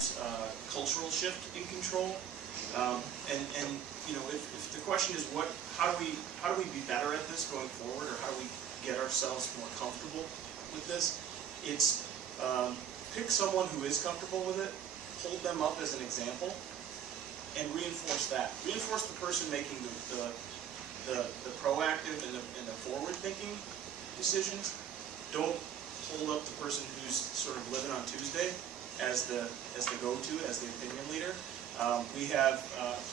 sometimes cultural shift in control. And you know, if the question is how do we be better at this going forward, or how do we get ourselves more comfortable with this? It's pick someone who is comfortable with it, hold them up as an example, and reinforce that. Reinforce the person making the proactive and the forward-thinking decisions. Don't hold up the person who's sort of living on Tuesday as the go-to, as the opinion leader. We have,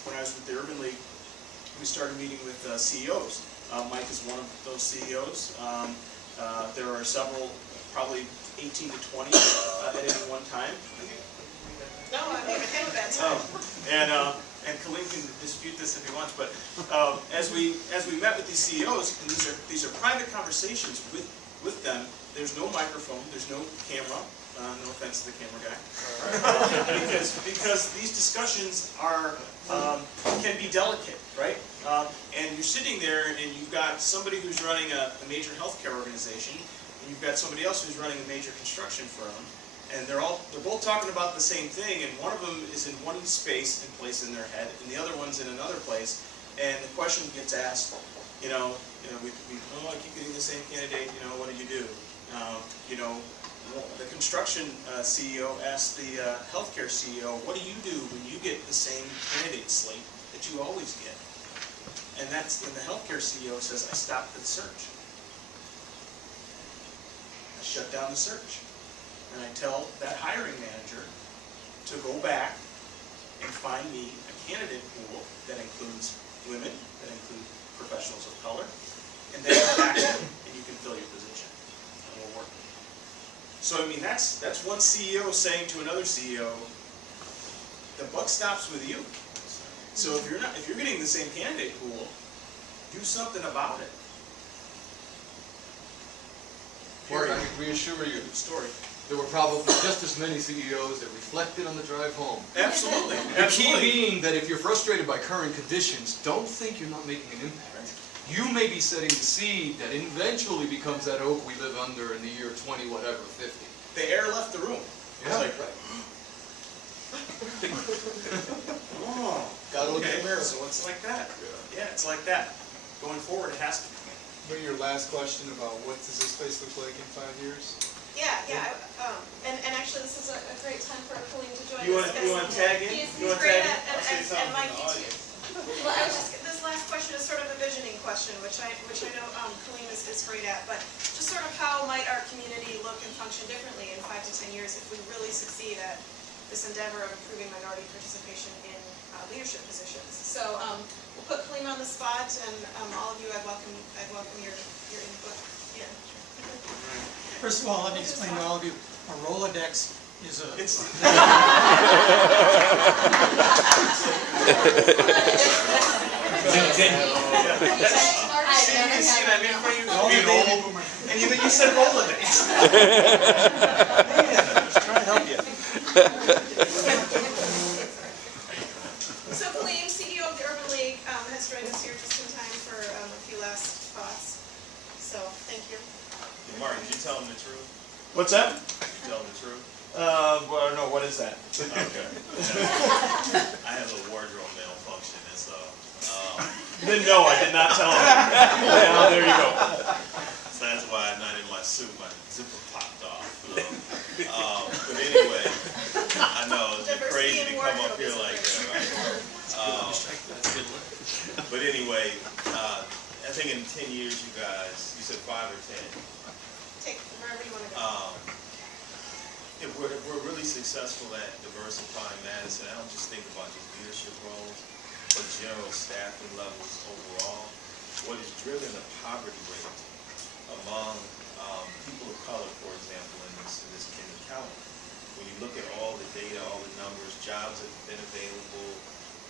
when I was with the Urban League, we started meeting with CEOs. Mike is one of those CEOs. There are several, probably 18 to 20 at any one time. No, I don't even have that time. And Khalid can dispute this if he wants, but as we met with these CEOs, and these are private conversations with them. There's no microphone, there's no camera. No offense to the camera guy, because these discussions can be delicate, right? And you're sitting there, and you've got somebody who's running a major healthcare organization, and you've got somebody else who's running a major construction firm, and they're both talking about the same thing, and one of them is in one space and place in their head, and the other one's in another place, and the question gets asked, we I keep getting the same candidate, what do you do? The construction CEO asked the healthcare CEO, what do you do when you get the same candidate slate that you always get? And the healthcare CEO says, I stopped the search. I shut down the search. And I tell that hiring manager to go back and find me a candidate pool that includes women, that include professionals of color, and then come back and you can fill your position. And we'll work. So I mean, that's one CEO saying to another CEO, the buck stops with you. So if you're getting the same candidate pool, do something about it. Mark, I can reassure you, Story. there were probably just as many CEOs that reflected on the drive home. Absolutely. The key being that if you're frustrated by current conditions, don't think you're not making an impact. You may be setting the seed that eventually becomes that oak we live under in the year 20, whatever, 50. The air left the room. Yeah. It's like, Gotta look okay, in the mirror. so it's like that. Yeah, it's like that. Going forward, it has to be. But your last question about what does this place look like in 5 years? Yeah. And actually, this is a great time for Colleen to join You us. want to tag in? He's You want to great tag in? at, I'll say and something Mike, from the you too. audience. Well, this last question is sort of a visioning question, which I know Colleen is great at, but just sort of how might our community look and function differently in 5 to 10 years if we really succeed at this endeavor of improving minority participation in leadership positions. So we'll put Colleen on the spot, and all of you, I'd welcome your input. Yeah. First of all, let me explain to all of you, a Rolodex is a... It's see that in front of you? And you said Rolodex. Man, I was trying to help you. So Colleen, CEO of the Urban League, has joined us here just in time for a few last thoughts. So thank you. Mark, did you tell him the truth? What's that? Did you tell him the truth? Well, no, what is that? Okay. I have a wardrobe malfunction, and so. Then no, I did not tell him. Yeah, there you go. So that's why I'm not in my suit. My zipper popped off. But anyway, I know it's crazy to come up here like that, right? But anyway, I think in 10 years, you guys, you said 5 or 10. Take wherever you want to go. If we're really successful at diversifying Madison, I don't just think about just leadership roles, but general staffing levels overall. What has driven the poverty rate among people of color, for example, in this county? When you look at all the data, all the numbers, jobs that have been available,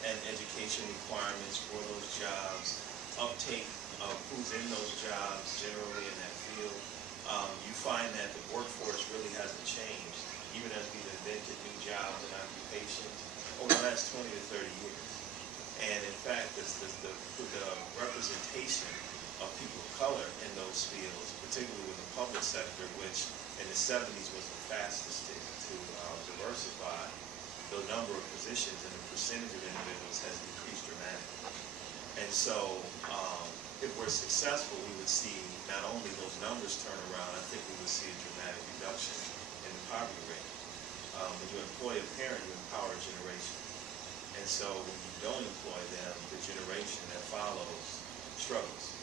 and education requirements for those jobs, uptake of who's in those jobs generally in that field, you find that the workforce really hasn't changed, even as we've invented new jobs and occupations over the last 20 to 30 years. And in fact, the representation of people of color in those fields, particularly with the public sector, which in the 70s was the fastest to diversify, number of positions and the percentage of individuals has decreased dramatically. And so, if we're successful, we would see not only those numbers turn around, I think we would see a dramatic reduction in the poverty rate. When you employ a parent, you empower a generation. And so when you don't employ them, the generation that follows struggles.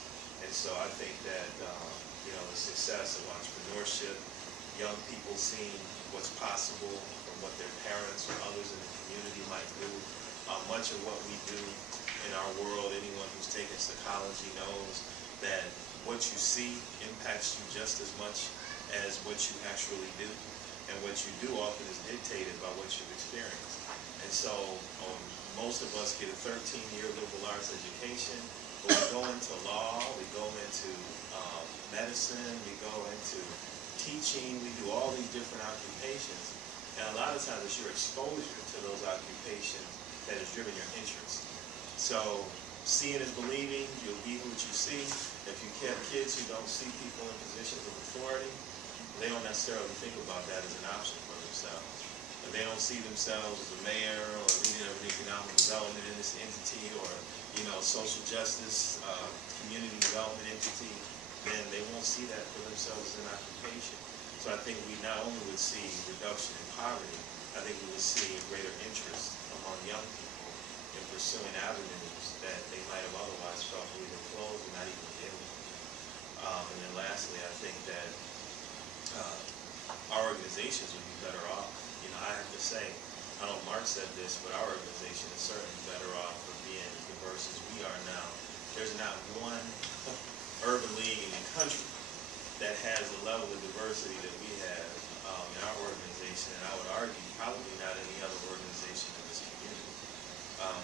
And so I think that, the success of entrepreneurship, young people seeing what's possible from what their parents or others in the community might do, much of what we do in our world, anyone who's taken psychology knows that what you see impacts you just as much as what you actually do. And what you do often is dictated by what you've experienced. And so most of us get a 13-year liberal arts education, but we go into law, we go into medicine, we go into teaching, we do all these different occupations. And a lot of times it's your exposure to those occupations that has driven your interest. So seeing is believing, you'll be what you see. If you have kids who don't see people in positions of authority, they don't necessarily think about that as an option for themselves. If they don't see themselves as a mayor or leader of an economic development in this entity or, social justice, community development entity, then they won't see that for themselves as an occupation. So I think we not only would see reduction in poverty, I think we would see a greater interest among young people in pursuing avenues that they might have otherwise felt were either closed or not even able to. And then lastly, I think that our organizations would be better off. I have to say, I know Mark said this, but our organization is certainly better off for being as diverse as we are now. There's not one urban league in the country that has the level of diversity that we have in our organization, and I would argue probably not any other organization in this community.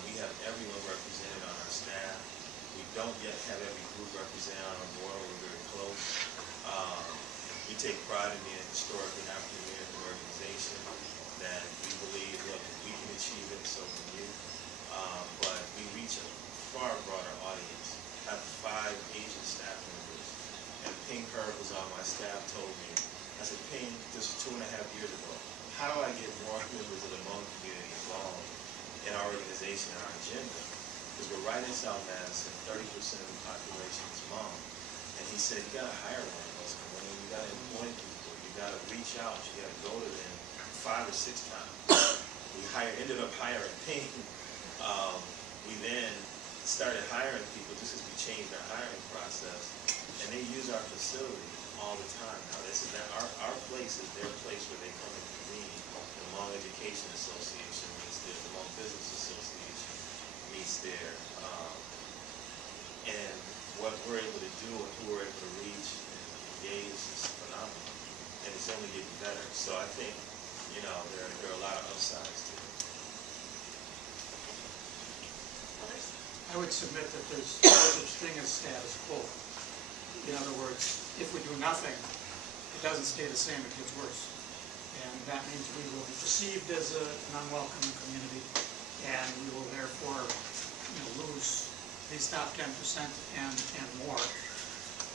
We have everyone represented on our staff. We don't yet have every group represented on our board. We're very close. We take pride in being a historically African-American organization that we believe, look, if we can achieve it, so can you. But we reach a far broader audience. I have 5 Asian staff members, and Ping Herb was on my staff, told me, I said, Ping, this was 2.5 years ago. How do I get more members of the Hmong community involved in our organization and our agenda? Because we're right in South Madison, 30% of the population is Hmong. And he said, you gotta hire one of those, you gotta employ people, you gotta reach out, you gotta go to them 5 or 6 times. We ended up hiring Ping. We then started hiring people just as we changed our hiring process, and they use our facility all the time now. Our place is their place where they come and convene. The Hmong Education Association meets there, the Hmong Business Association meets there, and what we're able to do and who we're able to reach and engage is phenomenal, and it's only getting better. So I think, there are a lot of upsides to it. Others? I would submit that there's no such thing as status quo. In other words, if we do nothing, it doesn't stay the same, it gets worse. And that means we will be perceived as an unwelcoming community, and we will therefore lose these top 10% and more.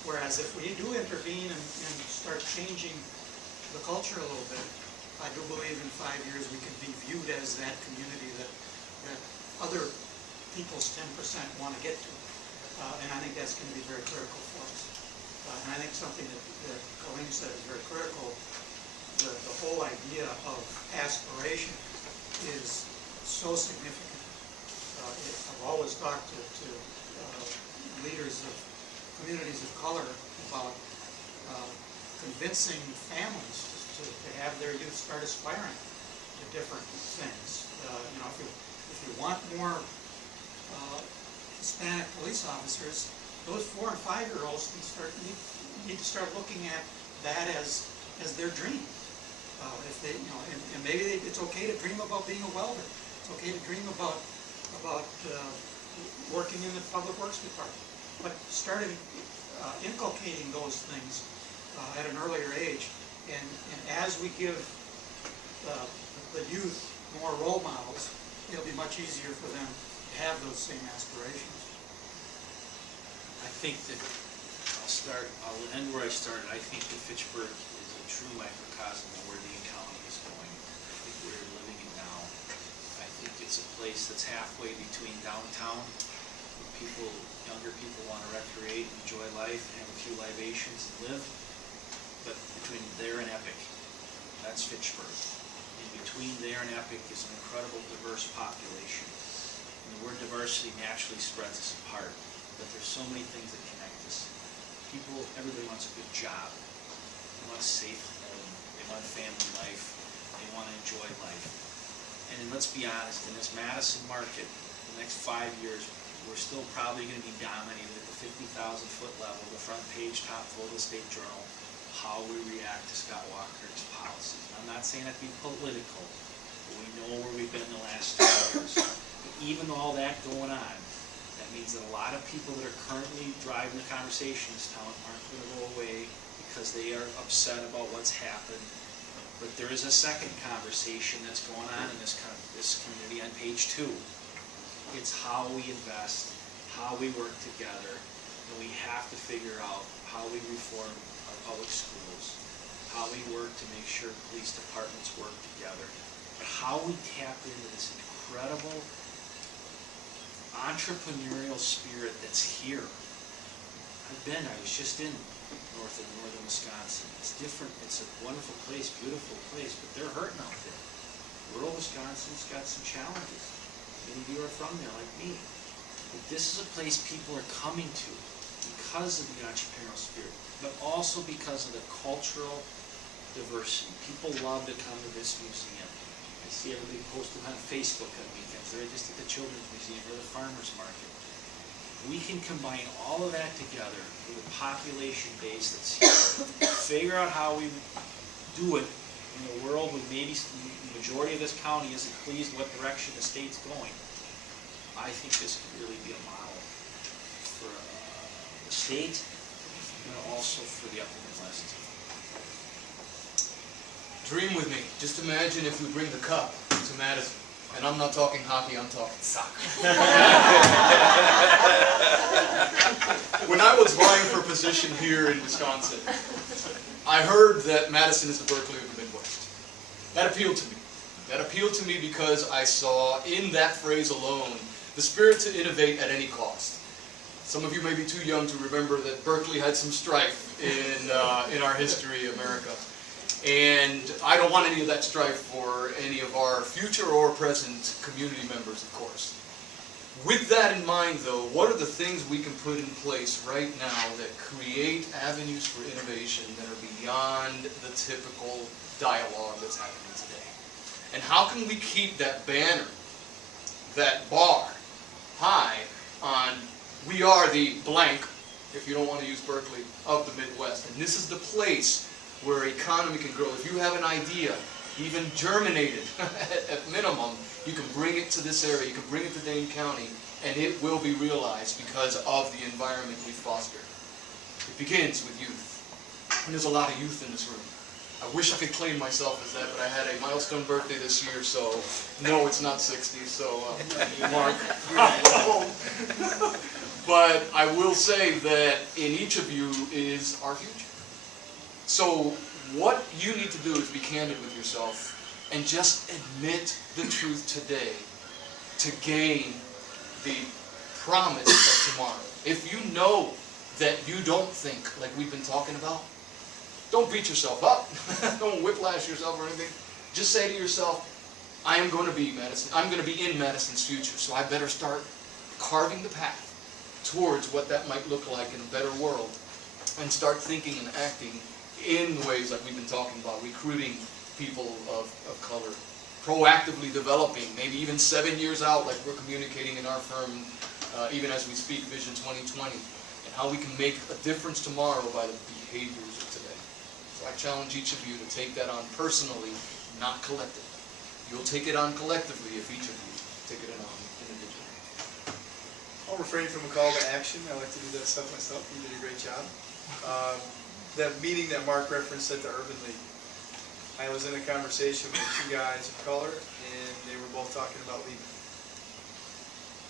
Whereas if we do intervene and start changing the culture a little bit, I do believe in 5 years we can be viewed as that community that other people's 10% want to get to. And I think that's going to be very critical for us. And I think something that Colleen said is very critical, the whole idea of aspiration is so significant. I've always talked to leaders of communities of color about convincing families to have their youth start aspiring to different things. If you want more Hispanic police officers, those 4- and 5-year-olds need to start looking at that as their dream. If they, and maybe it's okay to dream about being a welder. It's okay to dream about working in the public works department. But starting inculcating those things at an earlier age, and as we give the youth more role models, it'll be much easier for them to have those same aspirations. I think that I'll end where I started. I think that Fitchburg is a true microcosm of where Dane County is going. I think we're living it now. it's a place that's halfway between downtown, where people, younger people want to recreate, enjoy life, have a few libations and live. But between there and Epic, that's Fitchburg. In between there and Epic is an incredible diverse population. And the word diversity naturally spreads us apart, but there's so many things that connect us. People, everybody wants a good job. They want a safe home. They want family life. They want to enjoy life. And then let's be honest, in this Madison market, the next 5 years, we're still probably going to be dominated at the 50,000 foot level, the front page, top photo state journal, how we react to Scott Walker's policies. I'm not saying that to be political, but we know where we've been the last 2 years. But even all that going on, that means that a lot of people that are currently driving the conversation in this town aren't going to go away because they are upset about what's happened. But there is a second conversation that's going on in this community on page 2. It's how we invest, how we work together, and we have to figure out how we reform our public schools, how we work to make sure police departments work together, but how we tap into this incredible entrepreneurial spirit that's here. I was just in northern Wisconsin. It's different, it's a wonderful place, beautiful place, but they're hurting out there. Rural Wisconsin's got some challenges. Many of you are from there like me. But this is a place people are coming to because of the entrepreneurial spirit, but also because of the cultural diversity. People love to come to this museum. I see everybody posting on Facebook on weekends. They're just at the Children's Museum or the Farmers Market. We can combine all of that together with a population base that's here. Figure out how we do it in a world where maybe the majority of this county isn't pleased what direction the state's going. I think this could really be a model for the state and also for the upper Midwest. Dream with me. Just imagine if we bring the cup to Madison. And I'm not talking hockey, I'm talking soccer. When I was vying for a position here in Wisconsin, I heard that Madison is the Berkeley of the Midwest. That appealed to me. That appealed to me because I saw in that phrase alone the spirit to innovate at any cost. Some of you may be too young to remember that Berkeley had some strife in our history, America. And I don't want any of that strife for any of our future or present community members, of course. With that in mind, though, what are the things we can put in place right now that create avenues for innovation that are beyond the typical dialogue that's happening today? And how can we keep that banner, that bar, high on we are the blank, if you don't want to use Berkeley, of the Midwest. And this is the place where economy can grow. If you have an idea, even germinated at minimum, you can bring it to this area, you can bring it to Dane County, and it will be realized because of the environment we foster. It begins with youth. And there's a lot of youth in this room. I wish I could claim myself as that, but I had a milestone birthday this year, so no, it's not 60, so Mark. But I will say that in each of you is our future. So what you need to do is be candid with yourself and just admit the truth today to gain the promise of tomorrow. If you know that you don't think like we've been talking about, don't beat yourself up. Don't whiplash yourself or anything. Just say to yourself, I am going to be Madison. I'm going to be in Madison's future, so I better start carving the path towards what that might look like in a better world and start thinking and acting in ways like we've been talking about, recruiting people of color, proactively developing, maybe even 7 years out like we're communicating in our firm, even as we speak, Vision 2020, and how we can make a difference tomorrow by the behaviors of today. So I challenge each of you to take that on personally, not collectively. You'll take it on collectively if each of you take it on individually. I'll refrain from a call to action. I like to do that stuff myself. You did a great job. That meeting that Mark referenced at the Urban League, I was in a conversation with 2 guys of color, and they were both talking about leaving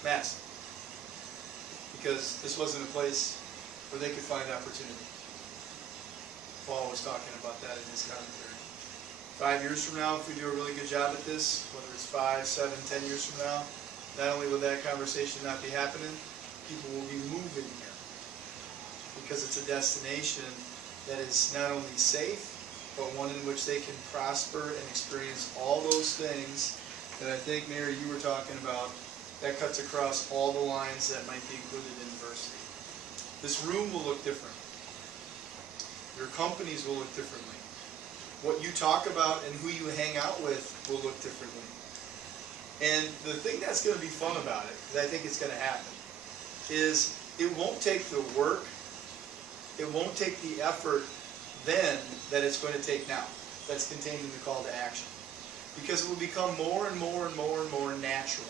Madison because this wasn't a place where they could find opportunity. Paul was talking about that in his commentary. 5 years from now, if we do a really good job at this, whether it's 5, 7, 10 years from now, not only will that conversation not be happening, people will be moving here. Because it's a destination that is not only safe, but one in which they can prosper and experience all those things that I think, Mayor, you were talking about, that cuts across all the lines that might be included in diversity. This room will look different. Your companies will look differently. What you talk about and who you hang out with will look differently. And the thing that's going to be fun about it, because I think it's going to happen, is it won't take the work, it won't take the effort then that it's going to take now. That's contained in the call to action. Because it will become more and more and more and more natural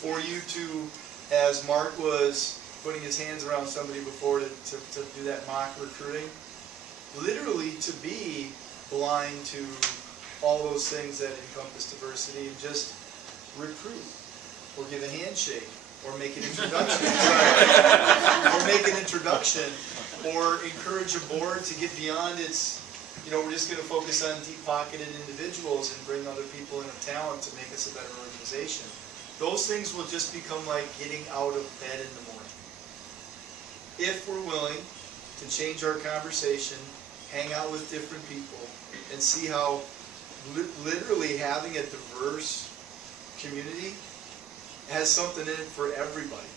for you to, as Mark was putting his hands around somebody before to do that mock recruiting, literally to be blind to all those things that encompass diversity and just recruit or give a handshake or make an introduction or make an introduction or encourage a board to get beyond its, we're just going to focus on deep-pocketed individuals and bring other people in of talent to make us a better organization. Those things will just become like getting out of bed in the morning. If we're willing to change our conversation, hang out with different people, and see how literally having a diverse community has something in it for everybody.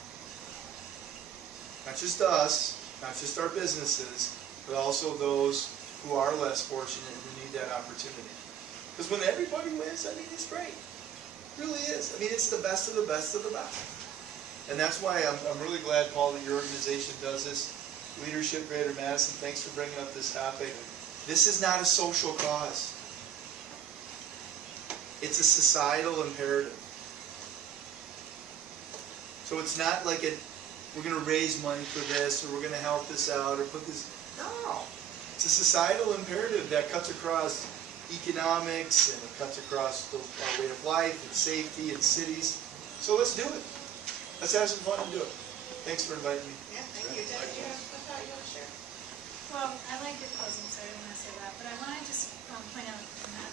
Not just us, not just our businesses, but also those who are less fortunate and who need that opportunity. Because when everybody wins, it's great. It really is. It's the best of the best of the best. And that's why I'm really glad, Paul, that your organization does this. Leadership Greater Madison, thanks for bringing up this topic. This is not a social cause. It's a societal imperative. So it's not like we're going to raise money for this, or we're going to help this out, or put this. No. It's a societal imperative that cuts across economics, and it cuts across our way of life, and safety, and cities. So let's do it. Let's have some fun and do it. Thanks for inviting me. Yeah, thank you. Deb, you have a thought you want to share? Well, I like your closing, so I didn't want to say that, but I want to just point out, and not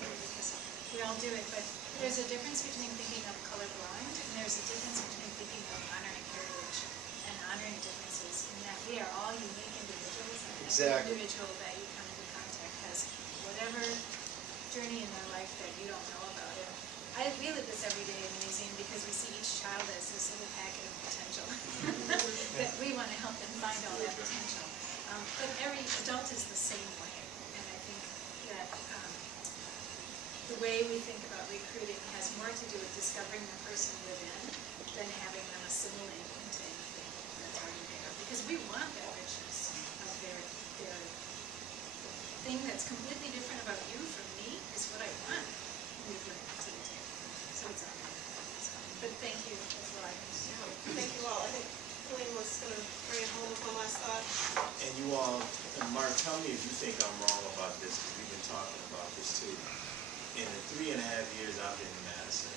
really because we all do it, but there's a difference between thinking of colorblind, and there's a difference between thinking of honoring heritage and honoring differences, in that we are all unique individuals, and Exactly. every individual that you come into contact has whatever journey in their life that you don't know about it. We live this every day in the museum because we see each child as this little packet of potential that we want to help them find all that potential. But every adult is the same way, and I think that the way we think about recruiting has more to do with discovering the person within than having them assimilate into anything that's already there. Because we want that richness of their thing that's completely different about you from me is what I want you to bring to the table. So it's on there. But thank you, that's what I can say. Thank you all. I think Colleen was going to bring it home with one last thought. And you all, and Mark, tell me if you think I'm wrong about this, because we've been talking about this too. In the 3.5 years I've been in Madison,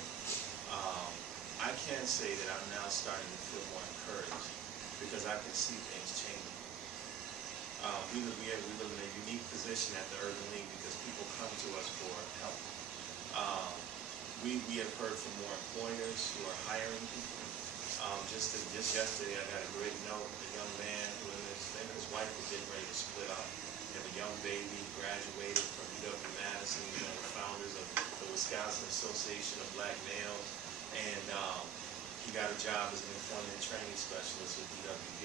I can say that I'm now starting to feel more encouraged because I can see things changing. We live in a unique position at the Urban League because people come to us for help. We have heard from more employers who are hiring people. Just yesterday, I got a great note. A young man who him and his wife were getting ready to split up. They have a young baby, graduated from UW-Madison, one of the founders of the Wisconsin Association of Black Males, and he got a job as an employment training specialist with DWB,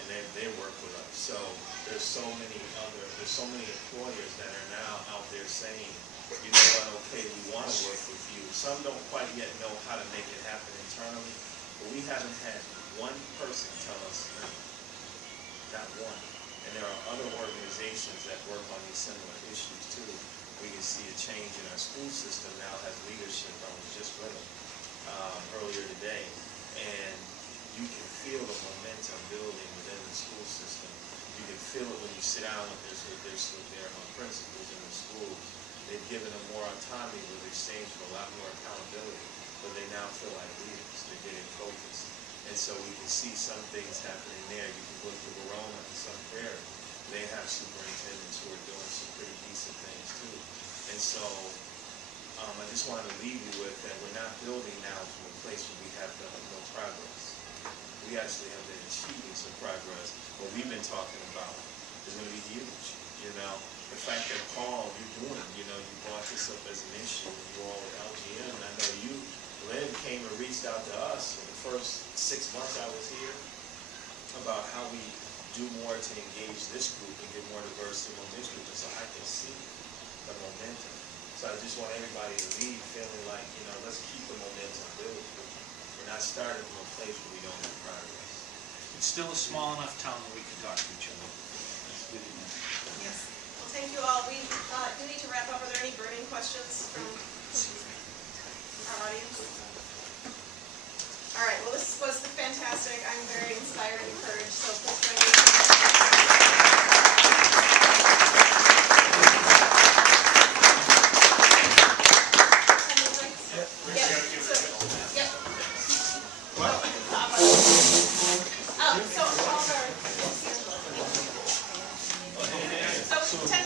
and they work with us. So there's so many employers that are now out there saying, you know what, okay, we want to work with you. Some don't quite yet know how to make it happen internally, but we haven't had one person tell us, not one. And there are other organizations that work on these similar issues too. We can see a change in our school system now has leadership. I was just with them earlier today, and you can feel the momentum building within the school system. You can feel it when you sit down with their principals in the schools. They've given them more autonomy with exchange for a lot more accountability, but they now feel like leaders. They're getting focused. And so we can see some things happening there. You can look to Verona and some Prairie. they have superintendents who are doing some pretty decent things too. And so, I just wanted to leave you with that we're not building now from a place where we have done no progress. We actually have been achieving some progress. What we've been talking about is going to be huge, you know. The fact that Paul, you're doing, you know, you brought this up as an issue, you all with LGM, and I know you, Lynn came and reached out to us in the first 6 months I was here about how we do more to engage this group and get more diversity among this group, and so I can see the momentum. So I just want everybody to leave feeling like, you know, let's keep the momentum building. We're not starting from a place where we don't have progress. It's still a small enough town that we can talk to each other. That's good enough. Yes. Well, thank you all. We do need to wrap up. Are there any burning questions from our audience? All right. Well, this was fantastic. I'm very inspired and encouraged. So please join me. So 10